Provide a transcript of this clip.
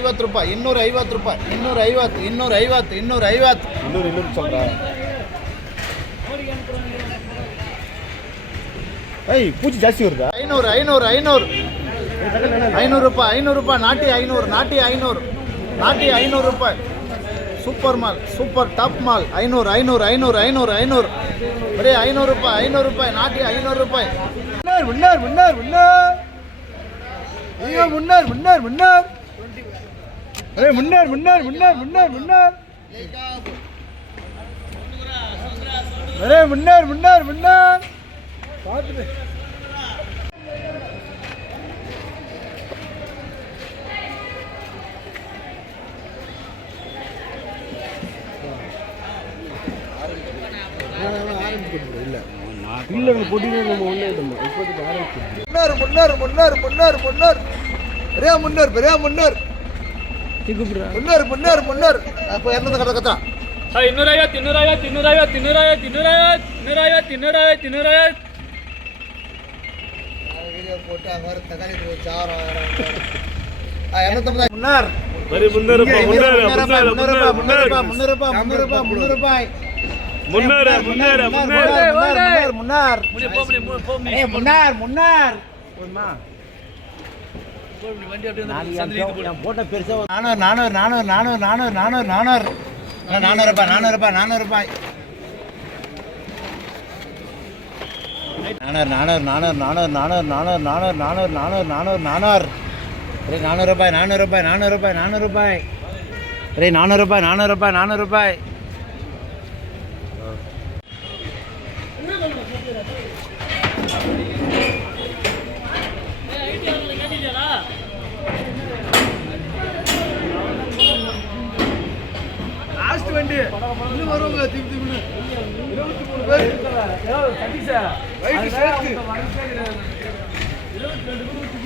250 ರೂಪಾಯಿ 250 ರೂಪಾಯಿ 250 250 250 சொல்கிறா. ஏய் பூச்சி ஜாஸ்தி வருதா? 500 500 500 500 ರೂಪಾಯಿ 500 ರೂಪಾಯಿ ನಾಟಿ 500 ನಾಟಿ 500 ನಾಟಿ 500 ರೂಪಾಯಿ super mall super top mall 500 500 500 500 500 ಬರೀ 500 ರೂಪಾಯಿ 500 ರೂಪಾಯಿ ನಾಟಿ 500 ರೂಪಾಯಿ முன்னார் முன்னார் முன்னார் ஐயோ முன்னார் முன்னார் முன்னார் அரே முன்னார் முன்னார் முன்னார் முன்னார் முன்னார் அரே முன்னார் முன்னார் முன்னார் பாத்துட்டு இல்ல போட்டிங்க நம்ம ஒண்ணே நம்ம இப்போதைக்கு ஆரம்பிச்சோம். முன்னார் முன்னார் முன்னார் முன்னார் பெரிய முன்னார் பெரிய முன்னார் கூப்பிடுறா முன்னார் முன்னார் முன்னார் அப்போ என்ன கட்ட கத்தா 250 250 250 250 250 250 250 வீடியோ போட்டு அவர் தகாலி சார் என்ன முன்னார் ಬರೀ 300 ರೂಪಾಯಿ 300 ரூபாய் முன்னாரு முன்னாரு முன்னார் முன்னார் முன்னார் முன்னார் போட்ட பெருசா 400 400 400 400 400 400 400 ரூபாய் 400 ரூபாய் 400 ரூபாய் 400 400 400 400 400 400 400 400 400 400 400 ரூபாய் 400 ரூபாய் 400 ரூபாய் 400 ரூபாய் 400 ரூபாய் 400 ரூபாய் 400 ரூபாய் லாஸ்ட் வண்டி இன்னும் வருவாங்க திருப்பி திருப்பி 23 பேர் சதீஷா ரைட் சேர்த்து 22